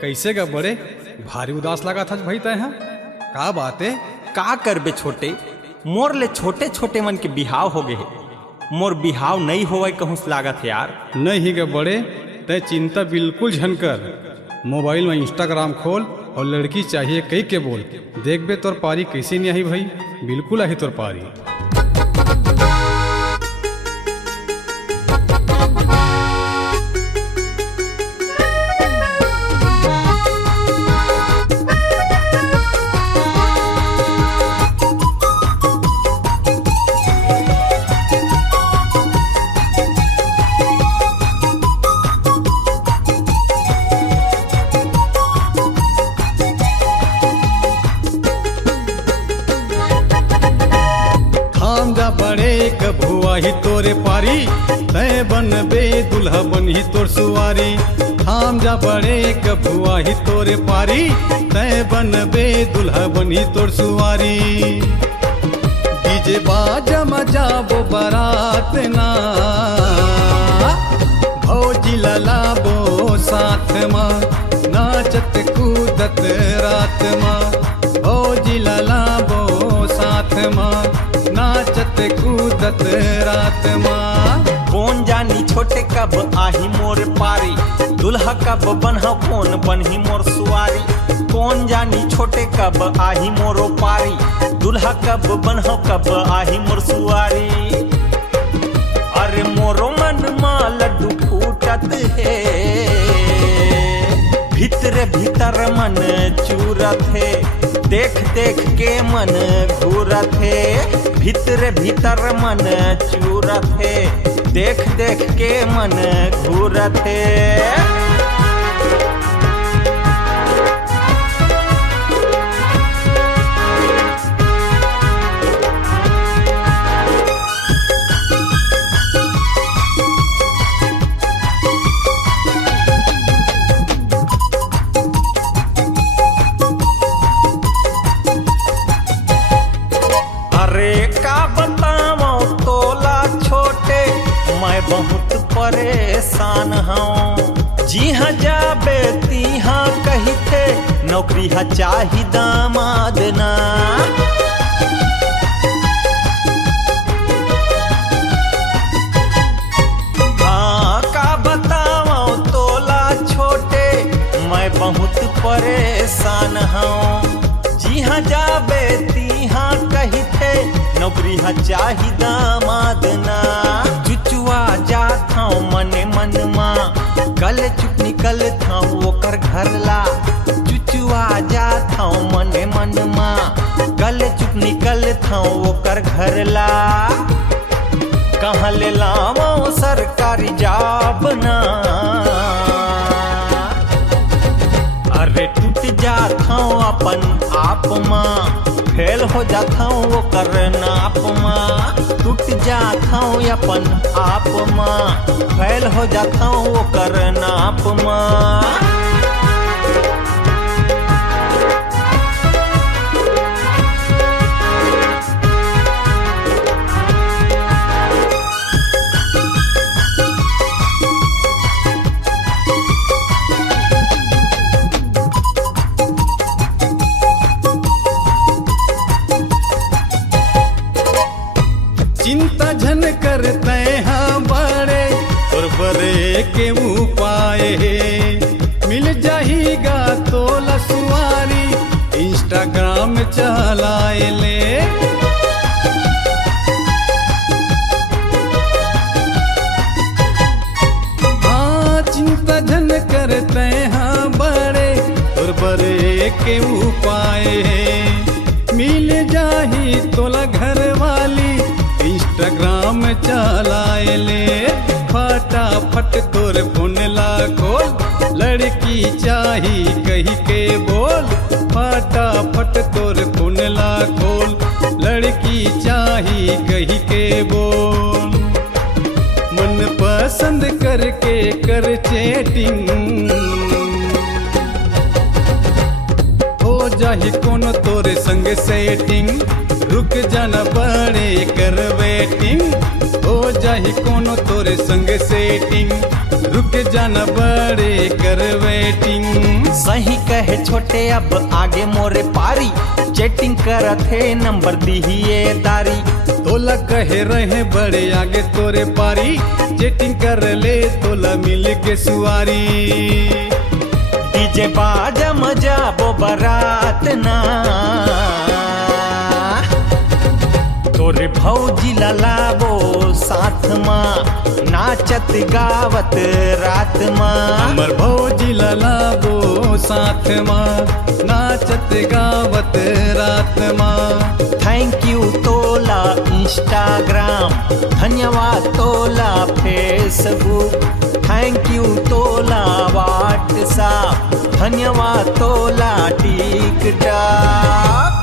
कैसे गा बड़े भारी उदास लगा था भाई तय का बात है। का करबे छोटे, मोर ले छोटे छोटे मन के बिहाव हो गए। मोर बिहाव नहीं होवे कहूँ लागत है यार। नहीं गे बड़े, तय चिंता बिल्कुल झनकर। मोबाइल में इंस्टाग्राम खोल और लड़की चाहिए कई के बोल, देखबे तोर पारी कैसे नहीं आई भाई, बिल्कुल आई तोर पारी। ही तोरे पारी तय बनबे दुल्हा बनी तोर सुवारी। थाम जा बड़े कबुआ ही तोरे पारी तय बनबे दुल्हा बनी तोर सुवारी। डीजे बाजा मजाबो बारात ना, भौजी ललाबो साथ मा, नाचत कूदत रात मा। भौजी ललाबो साथ मा, नाचत कूदत रात माँ। कौन जानी छोटे कब आही मोर पारी, दुल्हा कब बनहा कौन बनही मोर सुवारी। कौन जानी छोटे कब आही मोरो पारी, दुल्हा कब बनहा कब आही मोर सुवारी। अरे मोरो मन मा लड्डू फूटत है, भीतर भीतर मन चूरत है। देख देख के मन घूरत है, भीतर भीतर मन चूरत है। देख देख के मन घूरत है। बहुत परेशान हूँ, जी हाँ जाबे ती हाँ कही थे, नौकरी हाँ चाही दामाद ना। हाँ का बताओ तोला छोटे, मैं बहुत परेशान हूँ, जी हाँ जाबे ती हाँ कही थे, नौकरी हाँ चाही दामाद ना। चुचुआ जात हूँ मने मन माँ, कल चुप निकल था ओकर घर ला। चुचुआ जात हूँ मने मन माँ, कल चुप निकल था ओकर घर ला। कहाँ ले लाओ सरकारी जॉब ना, अरे टूट जात हूँ अपन आप माँ, फेल हो जाता हूँ वो कर नाप माँ। टूट जाता हूँ अपन आप माँ, फेल हो जाता हूँ वो कर नाप माँ। चिंता झन करते हाँ बड़े और बड़े के उपाय, मिल जाएगा तो लसुआरी इंस्टाग्राम चलाए ले। हाँ चिंता झन करते हाँ बड़े और बड़े के उपाय, मिल जाही तोला घर वाली इंस्टाग्राम चलाए ले। फटाफट तोर फोन ला खोल, लड़की चाही कही के बोल। फटाफट तोर फोन ला खोल, लड़की चाही कही के बोल। मन पसंद करके कर चैटिंग, हो जाही कोनो तोरे संग सेटिंग। रुक जाना बड़े कर वेटिंग, हो जाही कोनो तोरे संग सेटिंग। रुक जाना बड़े कर वेटिंग। छोटे अब आगे मोरे पारी, चैटिंग करत है नंबर दिहिए दारी। तोला कहे रहे बड़े आगे तोरे पारी, चेटिंग कर ले तोला मिल के सुआरी। डीजे बाजा मजा वो बारात ना, तोरे भौजी लालाबो साथ माँ, नाचत गावत रात माँ। हमर भौजी लालाबो साथ माँ, नाचत गावत रात माँ। थैंक यू तोला इंस्टाग्राम, धन्यवाद तोला फेसबुक, थैंक यू तोला व्हाट्सएप, धन्यवाद तोला टिकटॉक।